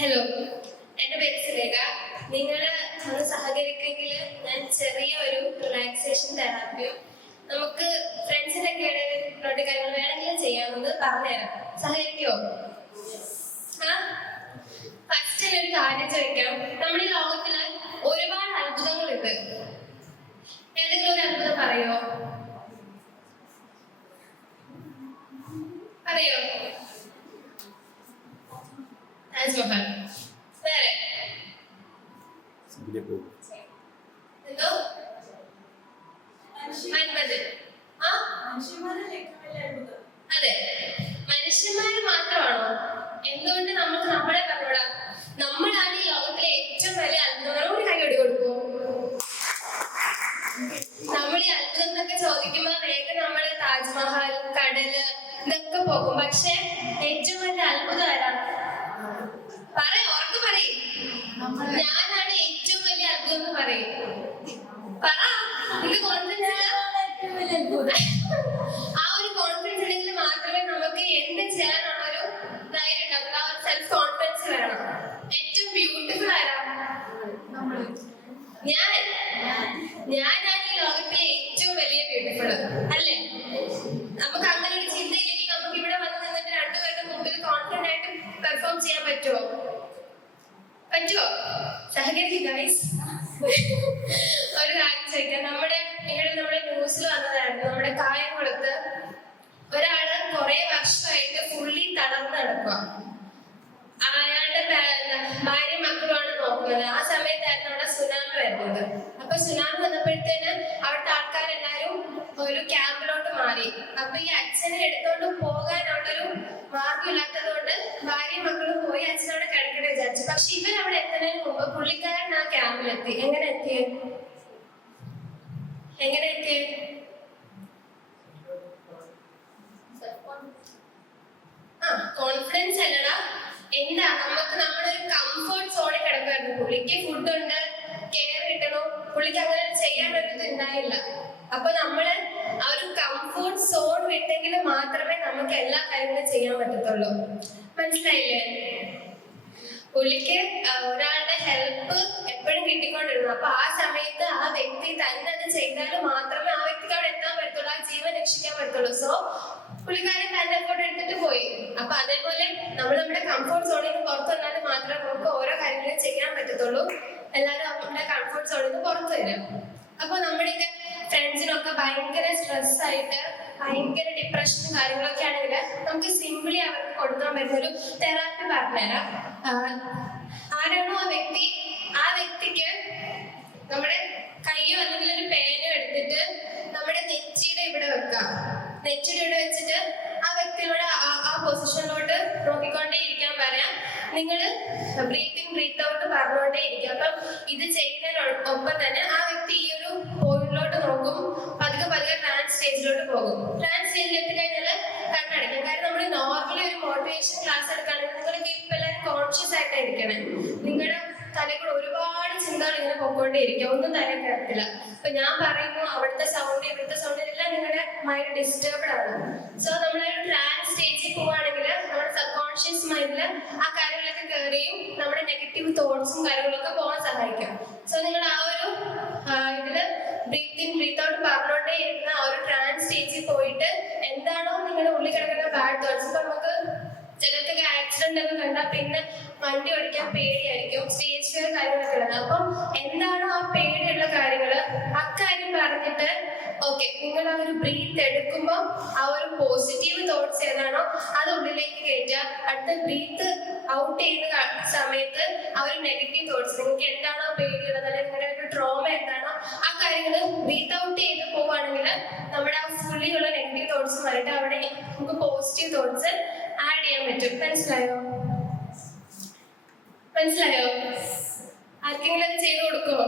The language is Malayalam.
ഹലോ, എൻ്റെ പേര് സുലേഖ. നിങ്ങൾ ഒന്ന് സഹകരിക്കുമെങ്കിൽ ഞാൻ ചെറിയ ഒരു റിലാക്സേഷൻ തെറാപ്പിയും നമുക്ക് ഫ്രണ്ട്സിനൊക്കെ ഇടയിൽ കാര്യങ്ങൾ വേണമെങ്കിലും ചെയ്യാമെന്ന് പറഞ്ഞുതരാം. സഹകരിക്കുമോ? ഫസ്റ്റ് ഒരു കാര്യം ചോദിക്കാം. നമ്മുടെ ഈ ലോകത്തില് ഒരുപാട് അത്ഭുതങ്ങളുണ്ട്. ഏതെങ്കിലും ഒരു അത്ഭുതം പറയോ? പറയോ? താജ്മഹൽ. വേറെ എന്തോ? അതെ, മനുഷ്യന്മാര് മാത്രമാണോ? എന്തുകൊണ്ട് നമുക്ക് നമ്മളെ പറഞ്ഞൂടാ? നമ്മളാണ് ഈ ലോകത്തിലെ ഏറ്റവും വലിയ അത്ഭുതം. ഒരു കൈ കൊടുക്കുമോ? നമ്മൾ ഈ അത്ഭുതം എന്നൊക്കെ ചോദിക്കുമ്പോ വേഗം നമ്മള് താജ്മഹൽ, കടല് ഇതൊക്കെ പോകും. പക്ഷെ ഏറ്റവും വലിയ അത്ഭുതം ആരാ? ഉറക്കെ പറയും. ഞാനാണ് ഏറ്റവും വലിയ അത്ഭുതം എന്ന് പറയും. പറ. ആ ഒരു കോൺഫിഡൻസ് ഉണ്ടെങ്കിൽ മാത്രമേ നമുക്ക് എന്ത് ചെയ്യാനുള്ള ഒരു ധൈര്യം ഉണ്ടാവുള്ളൂ. ആ ഒരു സെൽഫ് കോൺഫിഡൻസ് വേണം. ഏറ്റവും ബ്യൂട്ടിഫുൾ ആരാ? ഞാനാണ് ഈ ലോകത്തിലെ ഏറ്റവും വലിയ ബ്യൂട്ടിഫുൾ അല്ലേ? നമുക്ക് അങ്ങനെ ഒരു ചിന്തയില്ലെങ്കിൽ നമുക്ക് ഇവിടെ വന്ന് നിന്നിട്ട് രണ്ടുപേരുടെ മുമ്പിൽ കോൺഫിഡന്റ് ആയിട്ട് പെർഫോം ചെയ്യാൻ പറ്റുമോ? സഹകരിക്കും ഗൈസ്. ഒരു കാര്യം ചോദിക്കാം. നമ്മുടെ ന്യൂസിൽ വന്നതായിരുന്നു. നമ്മുടെ കായംകുളത്ത് ഒരാള് കുറെ വർഷമായിട്ട് ഫുള്ളി തളർന്ന് നടക്കുക. അയാളുടെ ഭാര്യ മക്കളുമാണ് നോക്കുന്നത്. ആ സമയത്തായിരുന്നു അവിടെ സുനാമി വരുന്നത്. അപ്പൊ സുനാമി വന്നപ്പോഴത്തേന് അവിടുത്തെ ആൾക്കാരെല്ലാരും ഒരു ക്യാമ്പിലോട്ട് മാറി. അപ്പൊ ഈ അച്ഛനെ എടുത്തോണ്ട് പോകാനുള്ളൊരു മാർഗമില്ലാത്തത് കൊണ്ട് ഭാര്യയും മക്കളും പോയി അച്ഛനോട് കിടക്കണ വിചാരിച്ചു. പക്ഷെ ഇവരവിടെ എത്തുന്നതിന് മുമ്പ് പുള്ളിക്കാരൻ ആ ക്യാമ്പിലെത്തി. എങ്ങനെ എത്തിയേ? കോൺഫിഡൻസ് അല്ലടാ. എന്താ നമുക്ക് നമ്മുടെ ഒരു കംഫർട്ട് സോണിൽ കിടക്കായിരുന്നു. പുള്ളിക്ക് ഫുഡ് ഉണ്ട്, കെയർ കിട്ടണം. പുള്ളിക്ക് അങ്ങനെ ചെയ്യാനൊരിത് ഉണ്ടായില്ല. അപ്പൊ നമ്മള് ആ ഒരു കംഫർട്ട് സോൺ വിട്ടെങ്കിൽ മാത്രമേ നമുക്ക് എല്ലാ കാര്യങ്ങളും ചെയ്യാൻ പറ്റത്തുള്ളൂ. മനസ്സിലായില്ലേ? പുള്ളിക്ക് ഒരാളുടെ ഹെൽപ്പ് എപ്പോഴും കിട്ടിക്കൊണ്ടിരുന്നു. അപ്പൊ ആ സമയത്ത് ആ വ്യക്തി തന്നെ അത് ചെയ്താൽ മാത്രമേ ആ വ്യക്തിക്ക് അവിടെ എത്താൻ പറ്റത്തുള്ളൂ, ആ ജീവൻ രക്ഷിക്കാൻ പറ്റത്തുള്ളൂ. സോ പുള്ളിക്കാരൻ തന്നെ എഫോർട്ട് എടുത്തിട്ട് പോയി. അപ്പൊ അതേപോലെ നമ്മൾ നമ്മുടെ കംഫർട്ട് സോണിൽ നിന്ന് പുറത്തു വന്നാൽ മാത്രമേ നമുക്ക് ഓരോ കാര്യങ്ങളും ചെയ്യാൻ പറ്റത്തുള്ളൂ. എല്ലാവരും നമ്മുടെ കംഫർട്ട് സോണിൽ നിന്ന് പുറത്തു വരും. അപ്പൊ നമ്മുടെയൊക്കെ ഫ്രണ്ട്സിനൊക്കെ ഭയങ്കര സ്ട്രെസ് ആയിട്ട് ഭയങ്കര ഡിപ്രഷനും കാര്യങ്ങളൊക്കെ ആണെങ്കിൽ നമുക്ക് സിംപിളി അവർക്ക് കൊടുക്കാൻ പറ്റുന്ന ഒരു തെറാപ്പി പറഞ്ഞുതരാം. ആരാണോ ആ വ്യക്തിക്ക് നമ്മുടെ കയ്യോ അല്ലെങ്കിൽ ഒരു പേനോ എടുത്തിട്ട് നമ്മുടെ നെറ്റിയുടെ ഇവിടെ വെക്കാം. നെറ്റിയുടെ ഇവിടെ വെച്ചിട്ട് ആ വ്യക്തിയോട് ആ പൊസിഷനിലോട്ട് നോക്കിക്കൊണ്ടേ ഇരിക്കാൻ പറയാം. നിങ്ങൾ ബ്രീത്ത് ഇൻ ബ്രീത്ത് ഔട്ട് പറഞ്ഞുകൊണ്ടേ ഇരിക്കും. അപ്പം ഇത് ചെയ്യുന്നതിനൊപ്പം തന്നെ ആ വ്യക്തി ഈ ഒരു പോയിന്റിലോട്ട് നോക്കും. പതുക്കെ ട്രാൻസ് സ്റ്റേജിലോട്ട് പോകും. ട്രാൻസ് സ്റ്റേജിൽ എത്തിക്കഴിഞ്ഞാൽ കണ്ണടയ്ക്കും. കാരണം നമ്മൾ നോർമലി ഒരു മോട്ടിവേഷൻ ക്ലാസ് എടുക്കുകയാണെങ്കിൽ നിങ്ങൾക്ക് ഇപ്പം എല്ലാവരും കോൺഷ്യസ് ആയിട്ടായിരിക്കണേ. നിങ്ങളുടെ തലകൂടെ ഒരുപാട് ചിന്തകൾ ഇങ്ങനെ പൊക്കോണ്ടേയിരിക്കും. ഒന്നും തല കയറത്തില്ല. അപ്പൊ ഞാൻ പറയുന്നു അവിടുത്തെ സൗണ്ട് ഇവിടുത്തെ സൗണ്ട് എല്ലാം നിങ്ങളുടെ മൈൻഡ് ഡിസ്റ്റർബ്ഡ് ആണ്. സോ നമ്മളൊരു ട്രാൻസ് സ്റ്റേജിൽ പോവുകയാണെങ്കിൽ നമ്മുടെ സബ് കോൺഷ്യസ് മൈൻഡിൽ ആ കാര്യങ്ങളൊക്കെ കയറിയും നമ്മുടെ നെഗറ്റീവ് തോട്ട്സും കാര്യങ്ങളൊക്കെ പോകാൻ സഹായിക്കും. സോ നിങ്ങൾ ആ ഒരു ഇതില് ബ്രീത്ത് ഇൻ ബ്രീത്ത് ഔട്ട് പറഞ്ഞുകൊണ്ടേ ഇരുന്ന ആ ഒരു ട്രാൻസ് സ്റ്റേജിൽ പോയിട്ട് എന്താണോ നിങ്ങളുടെ ഉള്ളിൽ കിടക്കുന്ന ബാഡ് തോട്ട്സ്. ഇപ്പൊ നമുക്ക് ചിലർക്കൊക്കെ ആക്സിഡന്റ് ഒക്കെ കണ്ടാൽ പിന്നെ വണ്ടി ഓടിക്കാൻ പേടിയായിരിക്കും, സ്റ്റേജ് ഫിയർ കാര്യങ്ങളൊക്കെ ഉള്ളത്. അപ്പം എന്താണോ ആ പേടിയുള്ള കാര്യങ്ങൾ അക്കാര്യം പറഞ്ഞിട്ട് ഓക്കെ നിങ്ങൾ ആ ഒരു ബ്രീത്ത് എടുക്കുമ്പോൾ ആ ഒരു പോസിറ്റീവ് തോട്ട്സ് ഏതാണോ അത് ഉള്ളിലേക്ക് കയറ്റുക. അടുത്ത ബ്രീത്ത് ഔട്ട് ചെയ്യുന്ന സമയത്ത് ആ ഒരു നെഗറ്റീവ് തോട്ട്സ് നിങ്ങൾക്ക് എന്താണോ പേടിയുള്ളത് അല്ലെങ്കിൽ നിങ്ങളുടെ ഒരു ട്രോമ എന്താണോ ആ കാര്യങ്ങൾ ബ്രീത്ത് ഔട്ട് ചെയ്ത് പോവുകയാണെങ്കിൽ നമ്മുടെ ആ ഫുള്ളി ഉള്ള നെഗറ്റീവ് തോട്ട്സ് വരട്ടെ അവിടെ നമുക്ക് പോസിറ്റീവ് തോട്ട്സ് ആഡ് ചെയ്യാൻ പറ്റും. മനസ്സിലായോ? ആർക്കെങ്കിലും അത് ചെയ്ത് കൊടുക്കുമോ?